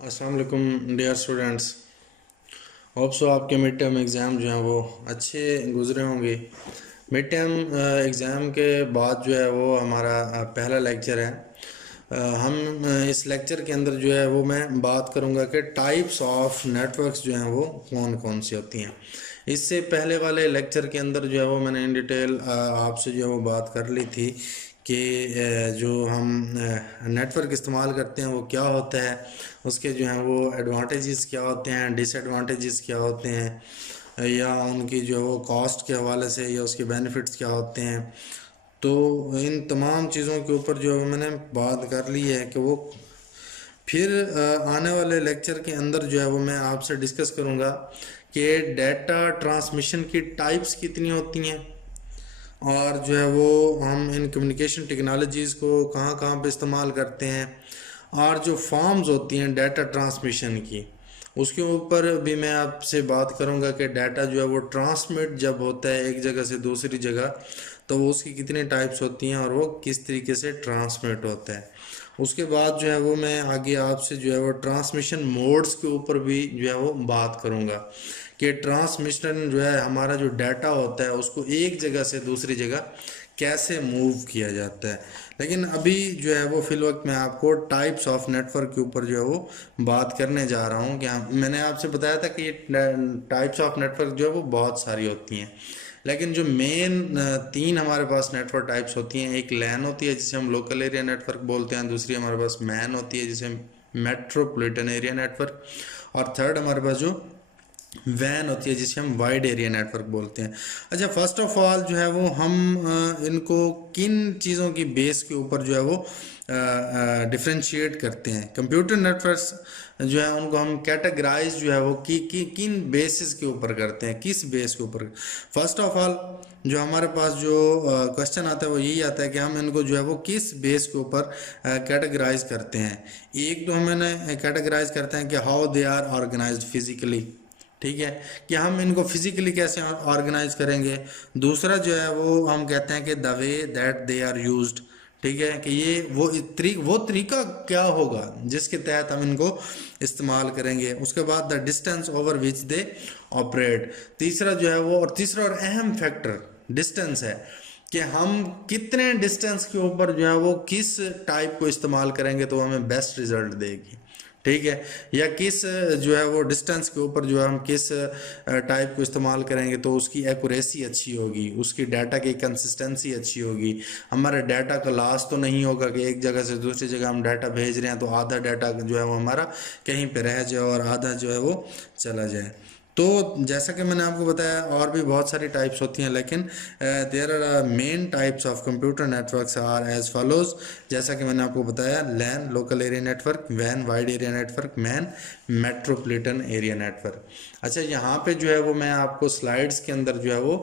अस्सलाम वालेकुम dear students. Hope so आपके मिड टर्म एग्ज़ाम जो हैं वो अच्छे गुजरे होंगे। मिड टर्म एग्ज़ाम के बाद जो है वो हमारा पहला लेक्चर है। इस लेक्चर के अंदर जो है वो मैं बात करूंगा कि टाइप्स ऑफ नेटवर्क्स जो हैं वो कौन कौन सी होती हैं। इससे पहले वाले लेक्चर के अंदर जो है वो मैंने इन डिटेल आपसे जो है वो बात कर ली थी कि जो हम नेटवर्क इस्तेमाल करते हैं वो क्या होता है, उसके जो हैं वो एडवांटेजेस क्या होते हैं, डिसएडवांटेजेस क्या होते हैं, या उनकी जो है वो कॉस्ट के हवाले से या उसके बेनिफिट्स क्या होते हैं। तो इन तमाम चीज़ों के ऊपर जो है मैंने बात कर ली है कि वो फिर आने वाले लेक्चर के अंदर जो है वो मैं आपसे डिस्कस करूँगा कि डेटा ट्रांसमिशन की टाइप्स कितनी होती हैं, और जो है वो हम इन कम्युनिकेशन टेक्नोलॉजीज़ को कहाँ कहाँ पे इस्तेमाल करते हैं, और जो फॉर्म्स होती हैं डाटा ट्रांसमिशन की उसके ऊपर भी मैं आपसे बात करूंगा कि डाटा जो है वो ट्रांसमिट जब होता है एक जगह से दूसरी जगह तो वो उसकी कितनी टाइप्स होती हैं और वो किस तरीके से ट्रांसमिट होता है। उसके बाद जो है वो मैं आगे आपसे जो है वो ट्रांसमिशन मोड्स के ऊपर भी जो है वो बात करूंगा कि ट्रांसमिशन जो है हमारा जो डाटा होता है उसको एक जगह से दूसरी जगह कैसे मूव किया जाता है। लेकिन अभी जो है वो फिल वक्त मैं आपको टाइप्स ऑफ नेटवर्क के ऊपर जो है वो बात करने जा रहा हूँ। कि मैंने आपसे बताया था कि ये टाइप्स ऑफ नेटवर्क जो है वो बहुत सारी होती हैं, लेकिन जो मेन तीन हमारे पास नेटवर्क टाइप्स होती हैं, एक लैन होती है जिसे हम लोकल एरिया नेटवर्क बोलते हैं, दूसरी हमारे पास मैन होती है जिसे मेट्रोपॉलिटन एरिया नेटवर्क, और थर्ड हमारे पास जो वैन होती है जिसे हम वाइड एरिया नेटवर्क बोलते हैं। अच्छा, फर्स्ट ऑफ ऑल जो है वो हम इनको किन चीज़ों की बेस के ऊपर जो है वो डिफ्रेंशिएट करते हैं। कंप्यूटर नेटवर्क्स जो है उनको हम कैटेगराइज जो है वो किन बेसिस के ऊपर करते हैं, किस बेस के ऊपर। फर्स्ट ऑफ ऑल जो हमारे पास जो क्वेश्चन आता है वो यही आता है कि हम इनको जो है वो किस बेस के ऊपर कैटेगराइज करते हैं। एक तो हम कैटेगराइज करते हैं कि how they are organised physically, ठीक है, कि हम इनको फिजिकली कैसे ऑर्गेनाइज करेंगे। दूसरा जो है वो हम कहते हैं कि the way that they are used, ठीक है, कि ये वो तरीका क्या होगा जिसके तहत हम इनको इस्तेमाल करेंगे। उसके बाद the distance over which they operate, तीसरा जो है वो, और तीसरा और अहम फैक्टर डिस्टेंस है कि हम कितने डिस्टेंस के ऊपर जो है वो किस टाइप को इस्तेमाल करेंगे तो हमें बेस्ट रिजल्ट देगी, ठीक है, या किस जो है वो डिस्टेंस के ऊपर जो है हम किस टाइप को इस्तेमाल करेंगे तो उसकी एक्यूरेसी अच्छी होगी, उसकी डाटा की कंसिस्टेंसी अच्छी होगी, हमारे डाटा का लॉस तो नहीं होगा कि एक जगह से दूसरी जगह हम डाटा भेज रहे हैं तो आधा डाटा जो है वो हमारा कहीं पे रह जाए और आधा जो है वो चला जाए। तो जैसा कि मैंने आपको बताया और भी बहुत सारी टाइप्स होती हैं, लेकिन there are main types of computer networks are as follows. जैसा कि मैंने आपको बताया, लैन लोकल एरिया नेटवर्क, वैन wide area network, MAN metropolitan area network. अच्छा, यहाँ पे जो है वो मैं आपको स्लाइड्स के अंदर जो है वो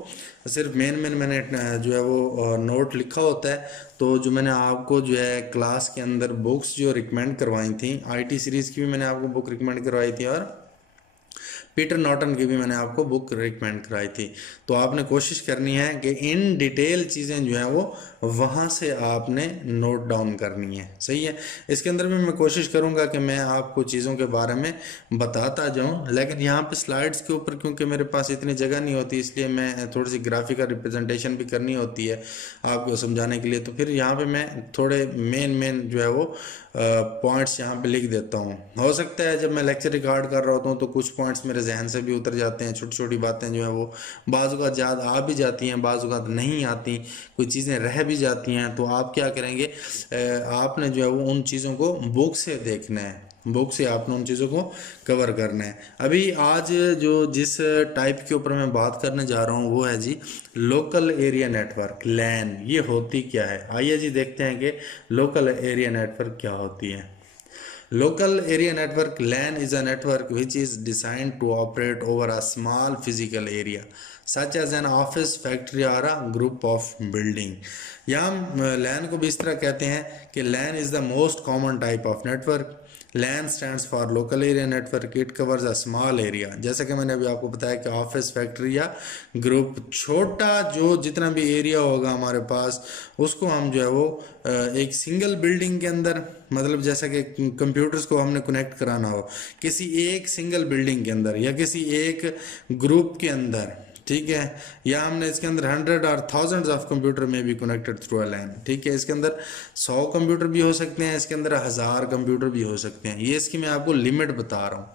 सिर्फ मेन मैंने जो है वो नोट लिखा होता है। तो जो मैंने आपको जो है क्लास के अंदर बुक्स जो रिकमेंड करवाई थी, आईटी सीरीज़ की भी मैंने आपको बुक रिकमेंड करवाई थी और पीटर नॉर्टन की भी मैंने आपको बुक रिकमेंड कराई थी। तो आपने कोशिश करनी है कि इन डिटेल चीज़ें जो हैं वो वहाँ से आपने नोट डाउन करनी है, सही है। इसके अंदर भी मैं कोशिश करूँगा कि मैं आपको चीज़ों के बारे में बताता जाऊँ, लेकिन यहाँ पे स्लाइड्स के ऊपर क्योंकि मेरे पास इतनी जगह नहीं होती, इसलिए मैं थोड़ी सी ग्राफिकल रिप्रेजेंटेशन भी करनी होती है आपको समझाने के लिए। तो फिर यहाँ पे मैं थोड़े मेन जो है वो पॉइंट्स यहाँ पे लिख देता हूँ। हो सकता है जब मैं लेक्चर रिकॉर्ड कर रहा होता हूँ तो कुछ पॉइंट्स मेरे जहन से भी उतर जाते हैं, छोटी छोटी बातें जो है वो बाज़ औक़ात याद आ भी जाती हैं, बाज़ औक़ात नहीं आती, कुछ चीज़ें रह भी जाती हैं। तो आप क्या करेंगे, आपने जो है वो उन चीज़ों को बुक से देखना है, बुक से आपने उन चीज़ों को कवर करना है। अभी आज जो जिस टाइप के ऊपर मैं बात करने जा रहा हूँ वो है जी लोकल एरिया नेटवर्क, लैन। ये होती क्या है, आइए जी देखते हैं कि लोकल एरिया नेटवर्क क्या होती है। Local area network LAN is a network which is designed to operate over a small physical area such as an office, factory or a group of building। या हम LAN को भी इस तरह कहते हैं कि LAN is the most common type of network। LAN stands for local area network, it covers a small area. जैसा कि मैंने अभी आपको बताया कि ऑफिस, फैक्ट्री या ग्रुप, छोटा जो जितना भी एरिया होगा हमारे पास, उसको हम जो है वो एक सिंगल बिल्डिंग के अंदर, मतलब जैसा कि कंप्यूटर्स को हमने कनेक्ट कराना हो किसी एक सिंगल बिल्डिंग के अंदर या किसी एक ग्रुप के अंदर, ठीक है, या हमने इसके अंदर 100 और थाउजेंड्स ऑफ कंप्यूटर में भी कनेक्टेड थ्रू अ लैन, ठीक है। इसके अंदर 100 कंप्यूटर भी हो सकते हैं, इसके अंदर 1000 कंप्यूटर भी हो सकते हैं। ये इसकी मैं आपको लिमिट बता रहा हूँ।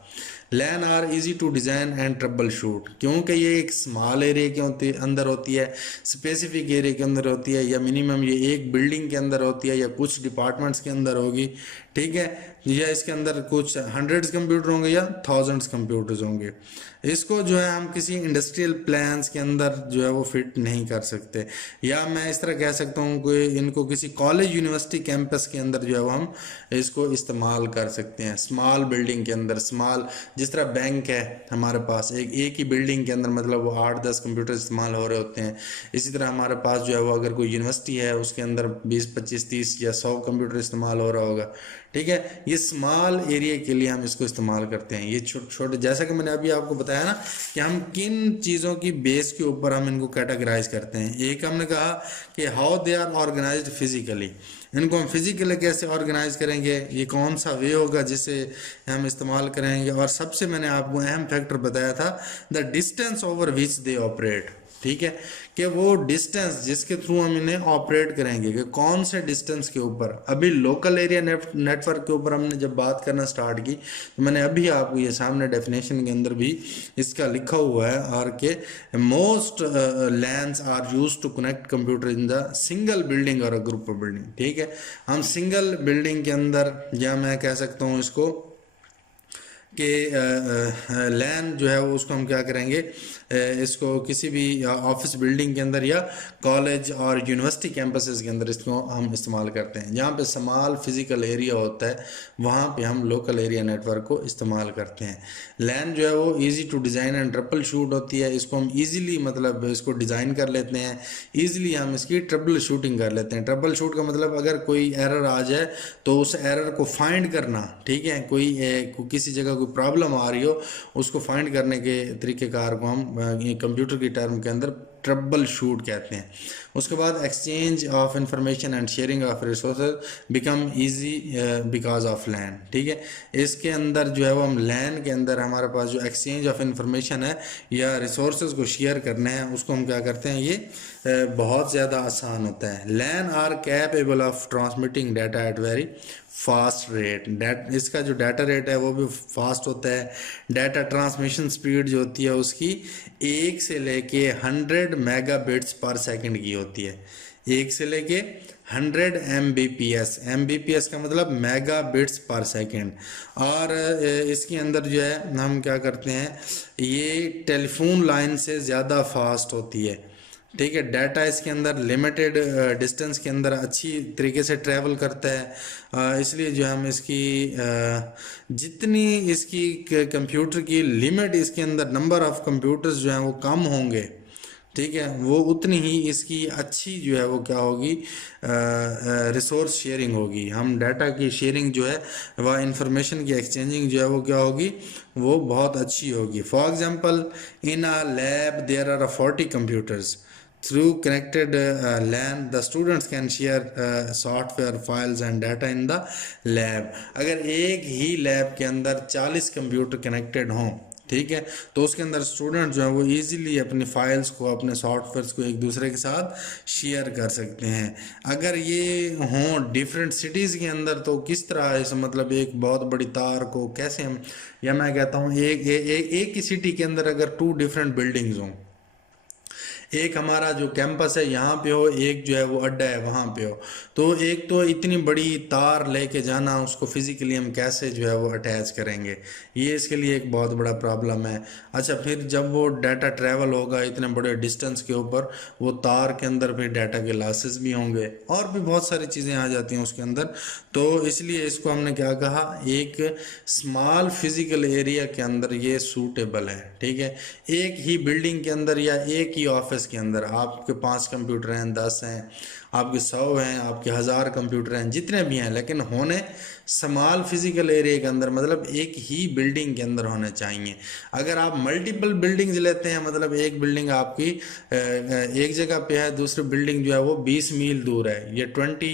LAN are easy to design and troubleshoot, क्योंकि ये एक स्मॉल एरिया के अंदर होती है, स्पेसिफिक एरिया के अंदर होती है, या मिनिमम ये एक बिल्डिंग के अंदर होती है या कुछ डिपार्टमेंट्स के अंदर होगी, ठीक है, या इसके अंदर कुछ हंड्रेड्स कंप्यूटर होंगे या थाउजेंड्स कंप्यूटर्स होंगे। इसको जो है हम किसी इंडस्ट्रियल प्लान्स के अंदर जो है वो फिट नहीं कर सकते, या मैं इस तरह कह सकता हूँ कि इनको किसी कॉलेज यूनिवर्सिटी कैंपस के अंदर जो है वो हम इसको इस्तेमाल कर सकते हैं। स्मॉल बिल्डिंग के अंदर, स्मॉल जिस तरह बैंक है हमारे पास, एक ही बिल्डिंग के अंदर मतलब वो 8-10 कंप्यूटर इस्तेमाल हो रहे होते हैं। इसी तरह हमारे पास जो है वो अगर कोई यूनिवर्सिटी है उसके अंदर 20-25-30 या 100 कंप्यूटर इस्तेमाल हो रहा होगा, ठीक है। ये स्मॉल एरिया के लिए हम इसको इस्तेमाल करते हैं। ये छोटे छोटे, जैसा कि मैंने अभी आपको बताया ना कि हम किन चीज़ों की बेस के ऊपर हम इनको कैटेगराइज करते हैं। एक हमने कहा कि how they are organised physically, इनको हम फिजिकली कैसे ऑर्गेनाइज करेंगे, ये कौन सा वे होगा जिससे हम इस्तेमाल करेंगे। और सबसे मैंने आपको अहम फैक्टर बताया था the distance over which they operate, ठीक है, कि वो डिस्टेंस जिसके थ्रू हम इन्हें ऑपरेट करेंगे कि कौन से डिस्टेंस के ऊपर। अभी लोकल एरिया नेटवर्क के ऊपर हमने जब बात करना स्टार्ट की तो मैंने अभी आपको ये सामने डेफिनेशन के अंदर भी इसका लिखा हुआ है, और के most LANs are use to connect computer in the single building और अ ग्रुप ऑफ बिल्डिंग, ठीक है। हम सिंगल बिल्डिंग के अंदर, या मैं कह सकता हूँ इसको कि लैन जो है वो उसको हम क्या करेंगे, इसको किसी भी ऑफिस बिल्डिंग के अंदर या कॉलेज और यूनिवर्सिटी कैंपसेस के अंदर इसको हम इस्तेमाल करते हैं। जहाँ पे स्मॉल फिजिकल एरिया होता है वहाँ पे हम लोकल एरिया नेटवर्क को इस्तेमाल करते हैं। लैन जो है वो easy to design and troubleshoot होती है, इसको हम ईजिली मतलब इसको डिज़ाइन कर लेते हैं, ईजिली हम इसकी ट्रबल शूटिंग कर लेते हैं। ट्रबल शूट का मतलब अगर कोई एरर आ जाए तो उस एरर को फाइंड करना, ठीक है, कोई किसी जगह कोई प्रॉब्लम आ रही हो उसको फाइंड करने के तरीक़ेकार को हम कंप्यूटर की टर्म के अंदर ट्रबल शूट कहते हैं। उसके बाद exchange of information and sharing of resources become easy because of LAN, ठीक है। इसके अंदर जो है वो हम लैन के अंदर हमारे पास जो एक्सचेंज ऑफ इंफॉर्मेशन है या रिसोर्सेज को शेयर करने हैं उसको हम क्या करते हैं, ये बहुत ज़्यादा आसान होता है। LAN are capable of transmitting data at very fast rate, इसका जो डाटा रेट है वो भी फास्ट होता है। डाटा ट्रांसमिशन स्पीड जो होती है उसकी 1 से लेके 100 मेगाबिट्स पर सेकंड की होती है। 1 से लेके 100 MBPS का मतलब मेगाबिट्स पर सेकंड। और इसके अंदर जो है हम क्या करते हैं, ये टेलीफोन लाइन से ज़्यादा फास्ट होती है, ठीक है। डाटा इसके अंदर लिमिटेड डिस्टेंस के अंदर अच्छी तरीके से ट्रैवल करता है, इसलिए जो हम इसकी जितनी इसकी कंप्यूटर की लिमिट, इसके अंदर नंबर ऑफ कंप्यूटर्स जो हैं वो कम होंगे, ठीक है, वो उतनी ही इसकी अच्छी जो है वो क्या होगी, रिसोर्स शेयरिंग होगी। हम डाटा की शेयरिंग जो है वह इंफॉर्मेशन की एक्सचेंजिंग जो है वो क्या होगी, वो बहुत अच्छी होगी। For example in a lab there are 40 computers through connected LAN the students can share software files and data in the lab। अगर एक ही लैब के अंदर 40 कंप्यूटर कनेक्टेड हों, ठीक है, तो उसके अंदर स्टूडेंट जो है वो इजीली अपनी फाइल्स को, अपने सॉफ्टवेयर्स को एक दूसरे के साथ शेयर कर सकते हैं। अगर ये हों डिफरेंट सिटीज़ के अंदर तो किस तरह इस मतलब एक बहुत बड़ी तार को कैसे हम, या मैं कहता हूँ एक ही सिटी के अंदर अगर 2 डिफरेंट बिल्डिंग्स हों, एक हमारा जो कैंपस है यहाँ पे हो, एक जो है वो अड्डा है वहाँ पे हो, तो एक तो इतनी बड़ी तार लेके जाना, उसको फिजिकली हम कैसे जो है वो अटैच करेंगे, ये इसके लिए एक बहुत बड़ा प्रॉब्लम है। अच्छा, फिर जब वो डाटा ट्रैवल होगा इतने बड़े डिस्टेंस के ऊपर, वो तार के अंदर फिर डाटा के लॉसेस भी होंगे और भी बहुत सारी चीज़ें आ जाती हैं उसके अंदर। तो इसलिए इसको हमने क्या कहा, एक स्मॉल फिजिकल एरिया के अंदर ये सूटेबल है, ठीक है। एक ही बिल्डिंग के अंदर या एक ही ऑफिस ऑफिस के अंदर आपके 5 कंप्यूटर हैं, 10 हैं, आपके 100 हैं, आपके 1000 कंप्यूटर हैं, जितने भी हैं, लेकिन होने स्मॉल फिजिकल एरिया के अंदर, मतलब एक ही बिल्डिंग के अंदर होने चाहिए। अगर आप मल्टीपल बिल्डिंग्स लेते हैं, मतलब एक बिल्डिंग आपकी एक जगह पे है, दूसरी बिल्डिंग जो है वो 20 मील दूर है, ये 20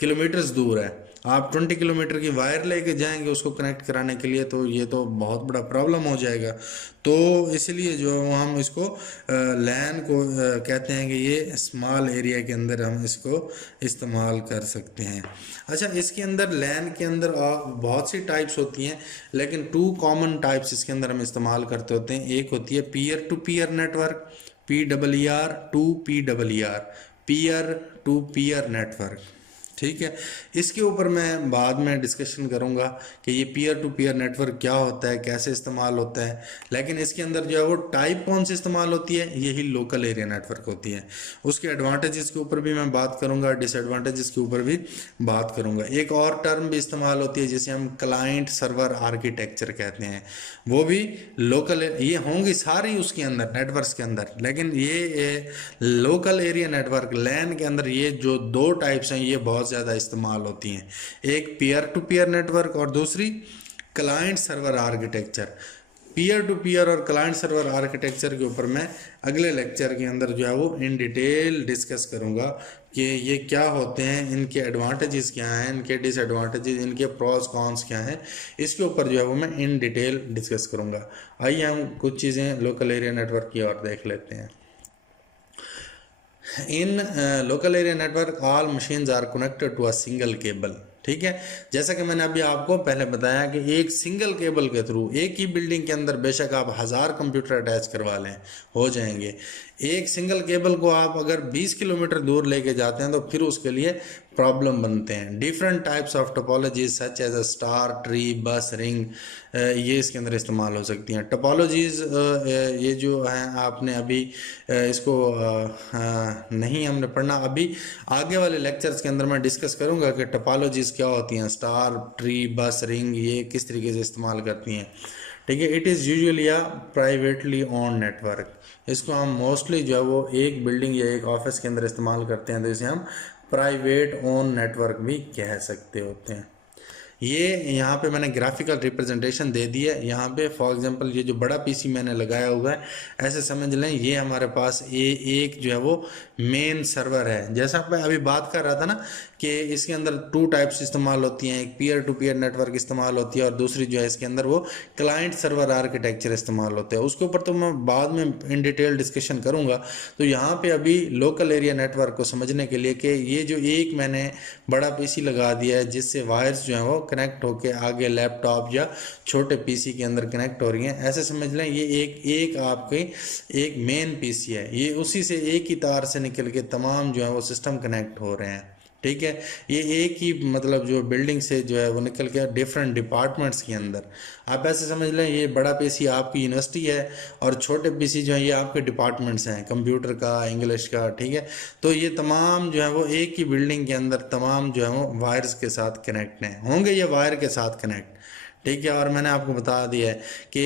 किलोमीटर्स दूर है, आप 20 किलोमीटर की वायर लेके जाएंगे उसको कनेक्ट कराने के लिए, तो ये तो बहुत बड़ा प्रॉब्लम हो जाएगा। तो इसलिए जो हम इसको लैन को कहते हैं कि ये स्मॉल एरिया के अंदर हम इसको इस्तेमाल कर सकते हैं। अच्छा, इसके अंदर लैन के अंदर बहुत सी टाइप्स होती हैं, लेकिन 2 कॉमन टाइप्स इसके अंदर हम इस्तेमाल करते होते हैं। एक होती है peer to peer network, PEER to PEER, peer to peer network. ठीक है, इसके ऊपर मैं बाद में डिस्कशन करूंगा कि ये पीयर टू पीयर नेटवर्क क्या होता है, कैसे इस्तेमाल होता है। लेकिन इसके अंदर जो है वो टाइप कौन सी इस्तेमाल होती है, यही लोकल एरिया नेटवर्क होती है। उसके एडवांटेजेस के ऊपर भी मैं बात करूंगा, डिसएडवांटेजेस के ऊपर भी बात करूंगा। एक और टर्म भी इस्तेमाल होती है जिसे हम क्लाइंट सर्वर आर्किटेक्चर कहते हैं, वो भी लोकल, ये होंगी सारी उसके अंदर नेटवर्क्स के अंदर, लेकिन ये लोकल एरिया नेटवर्क लैन के अंदर ये जो 2 टाइप्स हैं ये बहुत ज़्यादा इस्तेमाल होती हैं। एक पीयर टू पीयर नेटवर्क और दूसरी client server architecture. Peer to peer और क्लाइंट सर्वर आर्किटेक्चर के ऊपर मैं अगले लेक्चर के अंदर जो है वो इन डिटेल डिस्कस करूंगा कि ये क्या होते हैं, इनके एडवांटेजेस क्या हैं, इनके डिसएडवांटेजेस, इनके प्रोस कॉन्स क्या हैं, इसके ऊपर जो है वो मैं इन डिटेल डिस्कस करूंगा। आइए हम कुछ चीज़ें लोकल एरिया नेटवर्क की ओर देख लेते हैं। In local area network all machines are connected to a single cable. ठीक है, जैसा कि मैंने अभी आपको पहले बताया कि एक सिंगल केबल के थ्रू एक ही बिल्डिंग के अंदर बेशक आप 1000 कंप्यूटर अटैच करवा लें, हो जाएंगे। एक सिंगल केबल को आप अगर 20 किलोमीटर दूर लेके जाते हैं तो फिर उसके लिए प्रॉब्लम बनते हैं। Different types of topologies such as a star, tree, bus, ring, ये इसके अंदर इस्तेमाल हो सकती हैं। टोपोलॉजीज ये जो हैं आपने अभी इसको नहीं हमने पढ़ना, अभी आगे वाले लेक्चर्स के अंदर मैं डिस्कस करूंगा कि टोपोलॉजीज क्या होती हैं, स्टार, ट्री, बस, रिंग, ये किस तरीके से इस्तेमाल करती हैं। ठीक है, it is usually a privately own network. इसको हम मोस्टली जो है वो एक बिल्डिंग या एक ऑफिस के अंदर इस्तेमाल करते हैं, तो इसे हम प्राइवेट ओन नेटवर्क भी कह सकते होते हैं। ये यहाँ पे मैंने ग्राफिकल रिप्रेजेंटेशन दे दी है। यहाँ पे फॉर एग्जांपल ये जो बड़ा पीसी मैंने लगाया हुआ है, ऐसे समझ लें ये हमारे पास एक जो है वो मेन सर्वर है। जैसा मैं अभी बात कर रहा था ना कि इसके अंदर 2 टाइप्स इस्तेमाल होती हैं, एक पीयर टू पीयर नेटवर्क इस्तेमाल होती है और दूसरी जो है इसके अंदर वो क्लाइंट सर्वर आर्किटेक्चर इस्तेमाल होते हैं। उसके ऊपर तो मैं बाद में इन डिटेल डिस्कशन करूँगा। तो यहाँ पे अभी लोकल एरिया नेटवर्क को समझने के लिए कि ये जो एक मैंने बड़ा पीसी लगा दिया है जिससे वायर्स जो हैं वो कनेक्ट होके आगे लैपटॉप या छोटे पीसी के अंदर कनेक्ट हो रही हैं, ऐसे समझ लें ये एक आपके एक मेन पीसी है, ये उसी से एक ही तार से निकल के तमाम जो है वो सिस्टम कनेक्ट हो रहे हैं। ठीक है, ये एक ही मतलब जो बिल्डिंग से जो है वो निकल के डिफरेंट डिपार्टमेंट्स के अंदर, आप ऐसे समझ लें ये बड़ा पीसी आपकी यूनिवर्सिटी है और छोटे पीसी जो है ये आपके डिपार्टमेंट्स हैं, कंप्यूटर का, इंग्लिश का। ठीक है, तो ये तमाम जो है वो एक ही बिल्डिंग के अंदर तमाम जो है वो वायर्स के साथ कनेक्ट हैं, होंगे ये वायर के साथ कनेक्ट। ठीक है, और मैंने आपको बता दिया है कि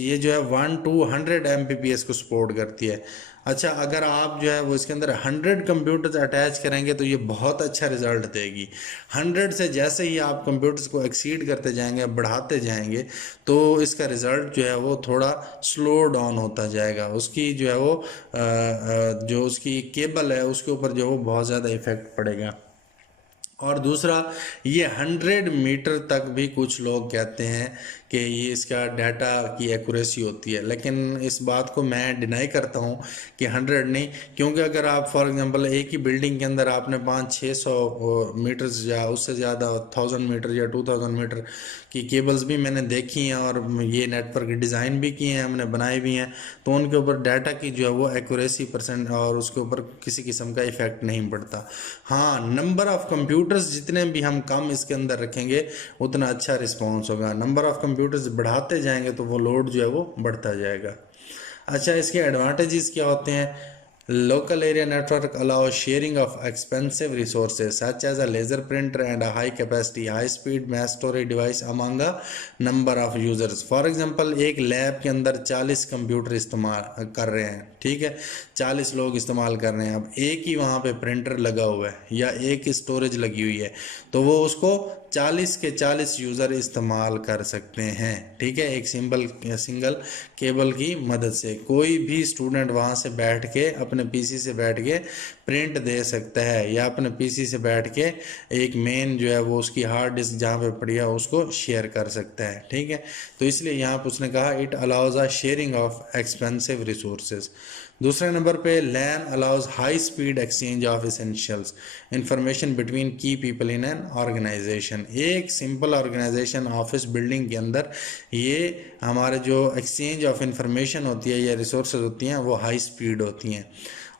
ये जो है 1 to 100 Mbps को सपोर्ट करती है। अच्छा, अगर आप जो है वो इसके अंदर 100 कंप्यूटर्स अटैच करेंगे तो ये बहुत अच्छा रिजल्ट देगी। 100 से जैसे ही आप कंप्यूटर्स को एक्सीड करते जाएंगे, बढ़ाते जाएंगे, तो इसका रिज़ल्ट जो है वो थोड़ा स्लो डाउन होता जाएगा। उसकी जो है वो जो उसकी केबल है उसके ऊपर जो है वो बहुत ज़्यादा इफ़ेक्ट पड़ेगा। और दूसरा, ये 100 मीटर तक भी कुछ लोग कहते हैं कि ये इसका डाटा की एक्यूरेसी होती है, लेकिन इस बात को मैं डिनाई करता हूँ कि 100 नहीं, क्योंकि अगर आप फॉर एग्जांपल एक ही बिल्डिंग के अंदर आपने 500-600 मीटर्स या उससे ज़्यादा 1000 मीटर या 2000 मीटर की केबल्स भी मैंने देखी हैं और ये नेटवर्क डिज़ाइन भी किए हैं, हमने बनाए भी हैं, तो उनके ऊपर डाटा की जो है वो एक्यूरेसी परसेंट और उसके ऊपर किसी किस्म का इफेक्ट नहीं पड़ता। हाँ, नंबर ऑफ़ कंप्यूटर्स जितने भी हम कम इसके अंदर रखेंगे उतना अच्छा रिस्पॉन्स होगा। नंबर ऑफ़ कंप्यूटर्स बढ़ाते जाएंगे तो वो लोड जो है वो बढ़ता जाएगा। अच्छा, इसके एडवांटेजेस क्या होते हैं? Local area network allows sharing of expensive resources such as a laser printer and a high capacity, high speed mass storage device among a number of users. For example, एक लैब के अंदर 40 computer इस्तेमाल कर रहे हैं, ठीक है, 40 लोग इस्तेमाल कर रहे हैं। अब एक ही वहाँ पे प्रिंटर लगा हुआ है या एक स्टोरेज लगी हुई है, तो वो उसको 40 के 40 यूज़र इस्तेमाल कर सकते हैं, ठीक है, एक सिंगल केबल की मदद से। कोई भी स्टूडेंट वहाँ से बैठ के अपने पीसी से बैठ के प्रिंट दे सकता है या अपने पीसी से बैठ के एक मेन जो है वो उसकी हार्ड डिस्क जहाँ पे पड़ी है उसको शेयर कर सकता है, ठीक है। तो इसलिए यहाँ पर उसने कहा it allows a sharing of expensive resources. दूसरे नंबर पे LAN allows high speed exchange of essentials information between key people in an organization. एक सिंपल ऑर्गेनाइजेशन ऑफिस बिल्डिंग के अंदर ये हमारे जो एक्सचेंज ऑफ इंफॉर्मेशन होती है या रिसोर्सेज होती हैं वो हाई स्पीड होती हैं।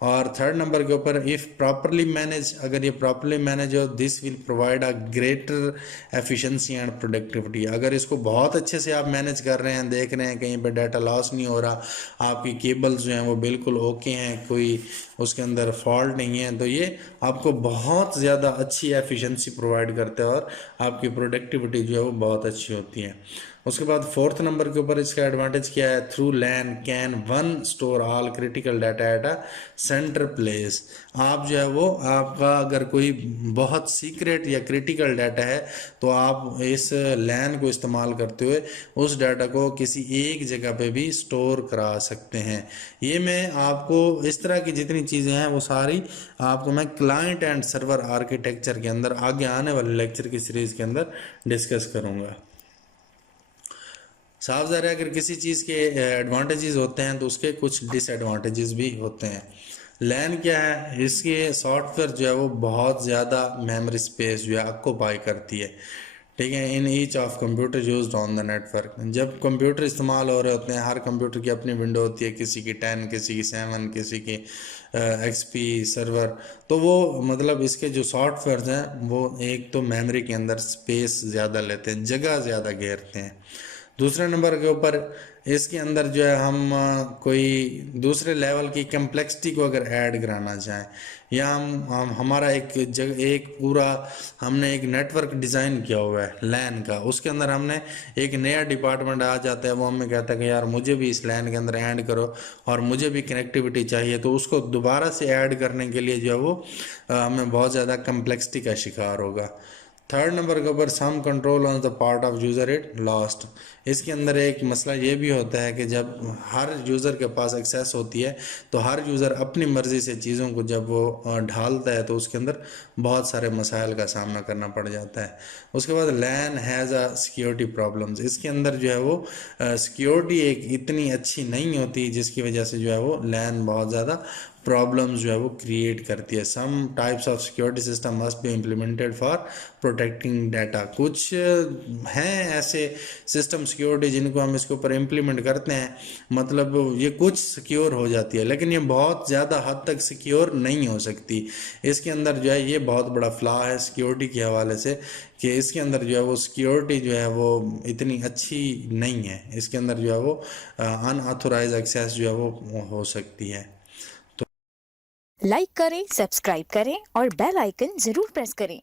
और थर्ड नंबर के ऊपर इफ़ प्रॉपरली मैनेज, अगर ये प्रॉपरली मैनेज हो, this will provide a greater efficiency and productivity. अगर इसको बहुत अच्छे से आप मैनेज कर रहे हैं, देख रहे हैं कहीं पे डाटा लॉस नहीं हो रहा, आपकी केबल्स जो हैं वो बिल्कुल ओके हैं, कोई उसके अंदर फॉल्ट नहीं है, तो ये आपको बहुत ज़्यादा अच्छी एफिशिएंसी प्रोवाइड करता है और आपकी प्रोडक्टिविटी जो है वो बहुत अच्छी होती है। उसके बाद फोर्थ नंबर के ऊपर इसका एडवांटेज क्या है, through LAN can one store all critical data at a centre place. आप जो है वो आपका अगर कोई बहुत सीक्रेट या क्रिटिकल डाटा है तो आप इस लैन को इस्तेमाल करते हुए उस डाटा को किसी एक जगह पे भी स्टोर करा सकते हैं। ये मैं आपको इस तरह की जितनी चीज़ें हैं वो सारी आपको मैं क्लाइंट एंड सर्वर आर्किटेक्चर के अंदर आगे आने वाले लेक्चर की सीरीज़ के अंदर डिस्कस करूँगा। साफ ज़ाहिर है अगर किसी चीज़ के एडवांटेजेस होते हैं तो उसके कुछ डिसएडवांटेजेस भी होते हैं। लैन क्या है, इसके सॉफ्टवेयर जो है वो बहुत ज़्यादा मेमोरी स्पेस जो है ऑक्यूपाई करती है, ठीक है, in each of computer used on the network. जब कंप्यूटर इस्तेमाल हो रहे होते हैं, हर कंप्यूटर की अपनी विंडो होती है, किसी की 10, किसी की 7, किसी की एक्सपी सर्वर, तो वो मतलब इसके जो सॉफ्टवेयर हैं वो एक तो मेमोरी के अंदर स्पेस ज़्यादा लेते हैं, जगह ज़्यादा घेरते हैं। दूसरे नंबर के ऊपर इसके अंदर जो है हम कोई दूसरे लेवल की कम्प्लेक्सिटी को अगर ऐड कराना चाहें या हम हमारा एक पूरा हमने एक नेटवर्क डिज़ाइन किया हुआ है लैन का, उसके अंदर हमने एक नया डिपार्टमेंट आ जाता है, वो हमें कहता है कि यार मुझे भी इस लैन के अंदर ऐड करो और मुझे भी कनेक्टिविटी चाहिए, तो उसको दोबारा से ऐड करने के लिए जो है वो हमें बहुत ज़्यादा कम्प्लेक्सिटी का शिकार होगा। थर्ड नंबर के ऊपर some control on the part of user it lost. इसके अंदर एक मसला ये भी होता है कि जब हर यूज़र के पास एक्सेस होती है तो हर यूज़र अपनी मर्ज़ी से चीज़ों को जब वो ढालता है तो उसके अंदर बहुत सारे मसाइल का सामना करना पड़ जाता है। उसके बाद लैन हैज़ अ सिक्योरिटी प्रॉब्लम्स। इसके अंदर जो है वो सिक्योरिटी एक इतनी अच्छी नहीं होती जिसकी वजह से जो है वो लैन बहुत ज़्यादा प्रॉब्लम्स जो है वो क्रिएट करती है। Some types of security system must be implemented for protecting data. कुछ हैं ऐसे सिस्टम सिक्योरिटी जिनको हम इसके ऊपर इम्प्लीमेंट करते हैं, मतलब ये कुछ सिक्योर हो जाती है लेकिन ये बहुत ज़्यादा हद तक सिक्योर नहीं हो सकती। इसके अंदर जो है ये बहुत बड़ा फ्लॉ है सिक्योरिटी के हवाले से कि इसके अंदर जो है वो सिक्योरिटी जो है वो इतनी अच्छी नहीं है। इसके अंदर जो है वो अनऑथोराइज एक्सेस जो है वो हो सकती है। लाइक करें, सब्सक्राइब करें और बेल आइकन जरूर प्रेस करें।